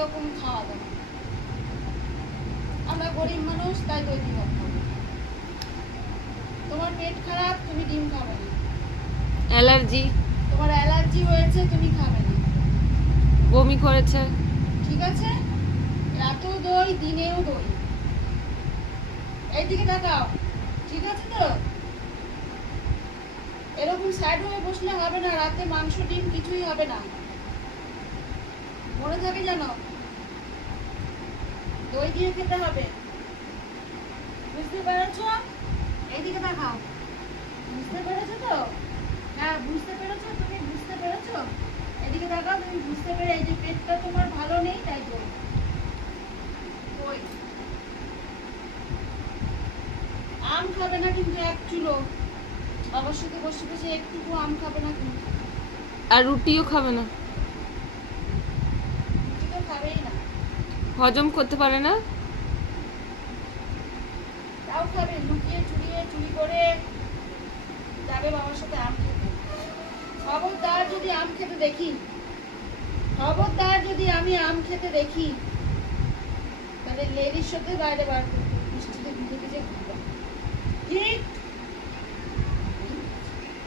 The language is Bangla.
রকম খাওয়া দাওয়া। আমরা গরিব মানুষ, তাই তৈরি ভাত খাবো। তোমার পেট খারাপ, তুমি ডিম খাবে না। অ্যালার্জি, তোমার অ্যালার্জি হয়েছে, তুমি খাবে না। বমি করেছে। ঠিক আছে, এত দই, দিনেও দই। এইদিকে তাকাও, ঠিক আছে তো? এরকম স্যাড হয়ে বসলে হবে না, রাতে মাংস ডিম কিছুই হবে না, মনে থাকে জানো। দই দিয়ে খেতে হবে, বুঝতে পেরেছো? এইদিকে তাকাও, বুঝতে পেরেছো তো? হ্যাঁ, বুঝতে পেরেছো, তুমি বুঝতে পেরেছো? এদিকে তাকাও, তুমি বুঝতে পেরে, এই যে পেটটা তোমার ভালো নেই, তাই তো দই। আম খাবে না কিন্তু এক চুলো, বাবার সাথে বসে বসে একটুকু আম খাবে না কিন্তু। আর রুটিও খাবে না, রুটি তো খাবেই না। হজম করতে পারে না। তাও খাবে, লুকিয়ে চুরিয়ে চুরি করে যাবে বাবার সাথে আম খেতে। খবরদার যদি আম খেতে দেখি, খবরদার যদি আমি আম খেতে দেখি, তাহলে লেডির সাথে বাইরে বার করবো, বৃষ্টিতে ভিজে ভিজে ঘুরবো। ঠিক